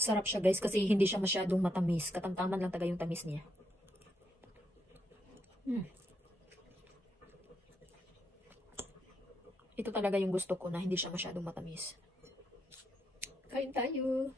Sarap siya guys kasi hindi siya masyadong matamis. Katamtaman lang taga yung tamis niya. Ito talaga yung gusto ko na hindi siya masyadong matamis. Kain tayo!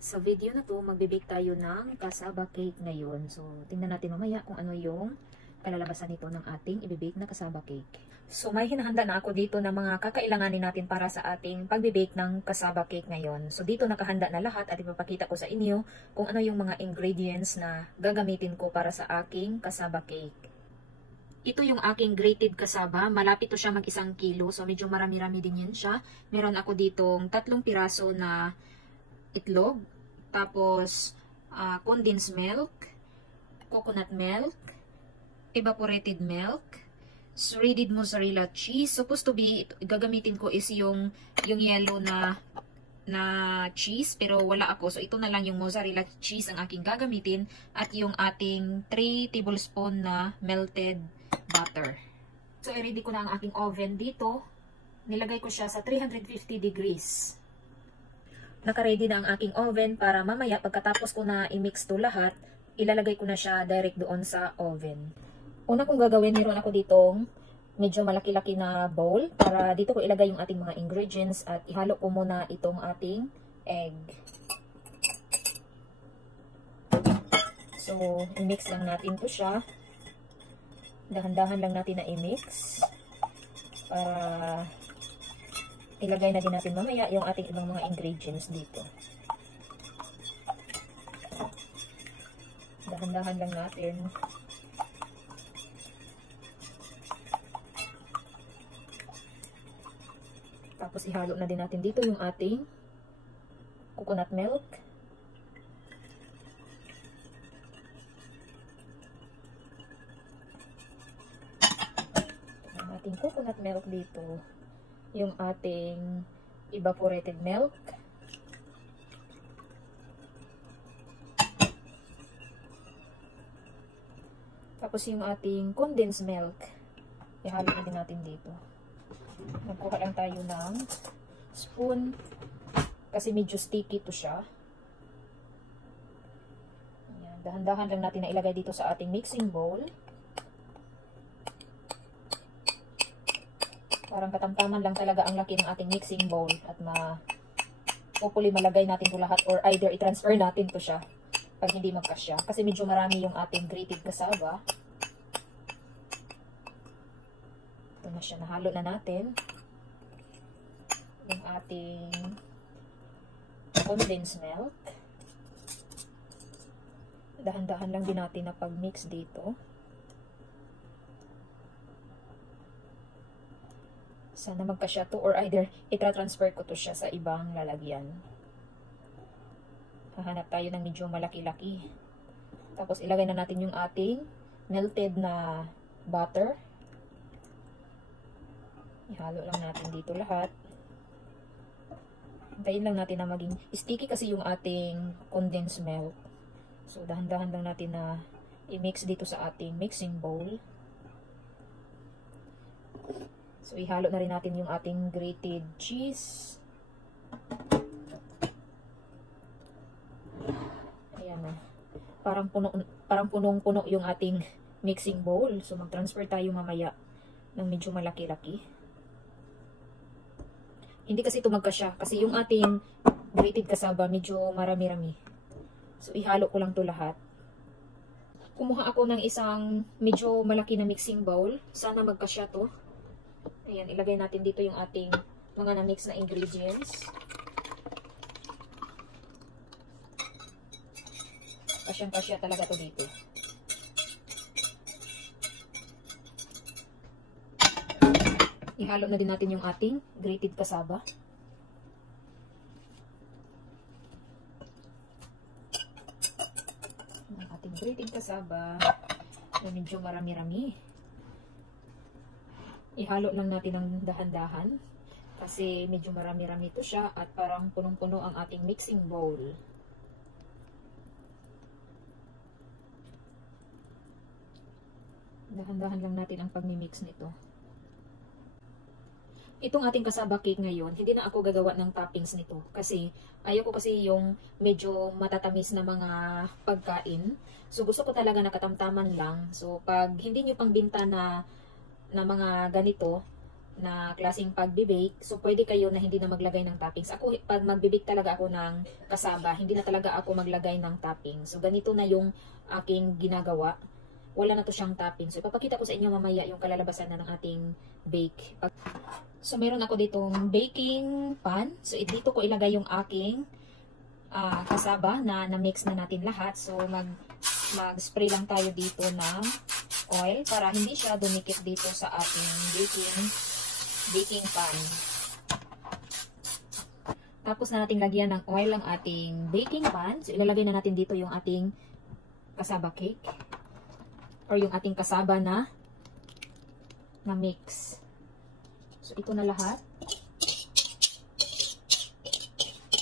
Sa video na to, magbe-bake tayo ng cassava cake ngayon. So, tingnan natin mamaya kung ano yung kalalabasan nito ng ating i-bake na cassava cake. So, may hinahanda na ako dito na mga kakailanganin natin para sa ating pagbe-bake ng cassava cake ngayon. So, dito nakahanda na lahat at ipapakita ko sa inyo kung ano yung mga ingredients na gagamitin ko para sa aking cassava cake. Ito yung aking grated cassava. Malapit to siya mag 1 kilo. So, medyo marami-rami din yan siya. Meron ako ditong 3 piraso na itlog. Tapos, condensed milk, coconut milk, evaporated milk, shredded mozzarella cheese. Supposed to be, gagamitin ko is yung yellow na cheese, pero wala ako. So, ito na lang yung mozzarella cheese ang aking gagamitin at yung ating 3 tablespoon na melted butter. So, i-ready ko na ang aking oven dito. Nilagay ko siya sa 350 degrees. Naka-ready na ang aking oven para mamaya pagkatapos ko na i-mix to lahat, ilalagay ko na siya direct doon sa oven. Una kong gagawin, meron ako ditong medyo malaki-laki na bowl para dito ko ilagay yung ating mga ingredients at ihalo ko muna itong ating egg. So, i-mix lang natin to siya. Dahan-dahan lang natin na i-mix para ilagay na din natin mamaya yung ating ibang mga ingredients dito. Dahan-dahan lang natin. Tapos ihalo na din natin dito yung ating coconut milk. Ang ating coconut milk dito. Yung ating evaporated milk. Tapos yung ating condensed milk. Ihalo na din natin dito. Magkuha lang tayo ng spoon. Kasi medyo sticky to siya. Ayan, dahan-dahan lang natin na ilagay dito sa ating mixing bowl. Parang katamtaman lang talaga ang laki ng ating mixing bowl at hopefully malagay natin to lahat or either i-transfer natin to siya pag hindi magkasya. Kasi medyo marami yung ating grated cassava. Ito na siya, nahalo na natin. Yung ating condensed milk. Dahan-dahan lang din natin na pag-mix dito. Sana magkasya to or either itra-transfer ko to siya sa ibang lalagyan. Hahanap tayo ng medyo malaki-laki. Tapos ilagay na natin yung ating melted na butter. Ihalo lang natin dito lahat. Hintayin lang natin na maging sticky kasi yung ating condensed milk. So dahan-dahan lang natin na i-mix dito sa ating mixing bowl. So, ihalo na rin natin yung ating grated cheese. Ayan na. Parang punong-puno yung ating mixing bowl. So, mag-transfer tayo mamaya ng medyo malaki-laki. Hindi kasi ito magkasya. Kasi yung ating grated cassava medyo marami-rami. So, ihalo ko lang to lahat. Kumuha ako ng isang medyo malaki na mixing bowl. Sana magkasya to. Ayan, ilagay natin dito yung ating mga na-mix na ingredients. Kasyang-kasya talaga to dito. Ihalo na din natin yung ating grated cassava. Ang ating grated cassava na medyo marami-rami. Ihalo lang natin ng dahan-dahan kasi medyo marami-rami ito siya at parang punong-puno ang ating mixing bowl. Dahan-dahan lang natin ang pagmi-mix nito. itong ating kasaba cake ngayon, hindi na ako gagawa ng toppings nito. Kasi, ayoko kasi yung medyo matatamis na mga pagkain. So, gusto ko talaga nakatamtaman lang. So, pag hindi nyo pangbinta na mga ganito, na klaseng pagbe-bake, so pwede kayo na hindi na maglagay ng toppings. Ako, pag magbe-bake talaga ako ng kasaba, hindi na talaga ako maglagay ng toppings. So, ganito na yung aking ginagawa. Wala na to siyang topping. So, ipapakita ko sa inyo mamaya yung kalalabasan na ng ating bake. So, meron ako ditong baking pan. So, dito ko ilagay yung aking kasaba na na-mix na natin lahat. So, mag-spray lang tayo dito ng oil para hindi siya dumikit dito sa ating baking pan. Tapos na natin lagyan ng oil ang ating baking pan. So, ilalagay na natin dito yung ating kasaba cake. Or yung ating kasaba na mix. So, ito na lahat.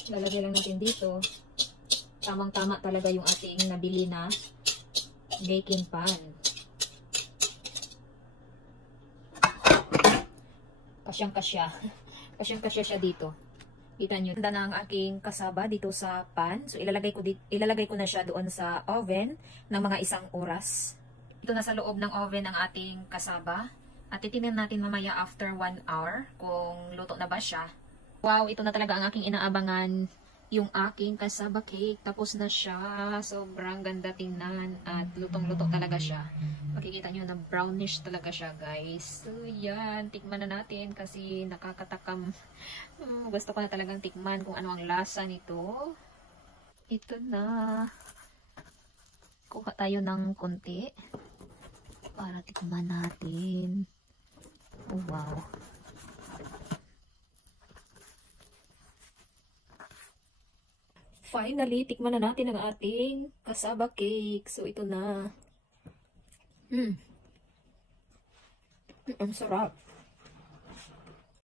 Lalagay lang natin dito. Tamang-tama talaga yung ating nabili na baking pan. Kasyang-kasya. Kasyang-kasya siya dito. Kita nyo. Ganda na ang aking kasaba dito sa pan. So, ilalagay ko na siya doon sa oven ng mga 1 oras. Ito na sa loob ng oven ang ating kasaba. At titingnan natin mamaya after 1 hour kung luto na ba siya. Wow, ito na talaga ang aking inaabangan. Yung aking kasaba cake. Tapos na siya. Sobrang ganda tingnan. At lutong-luto talaga siya. Makikita nyo na brownish talaga siya, guys. So, yan. Tikman na natin kasi nakakatakam. Gusto ko na talagang tikman kung ano ang lasa nito. Ito na. Kuha tayo ng konti. Para tikman natin. Oh, wow. Finally, tikman na natin ang ating kasaba cake. So, ito na. Ang sarap.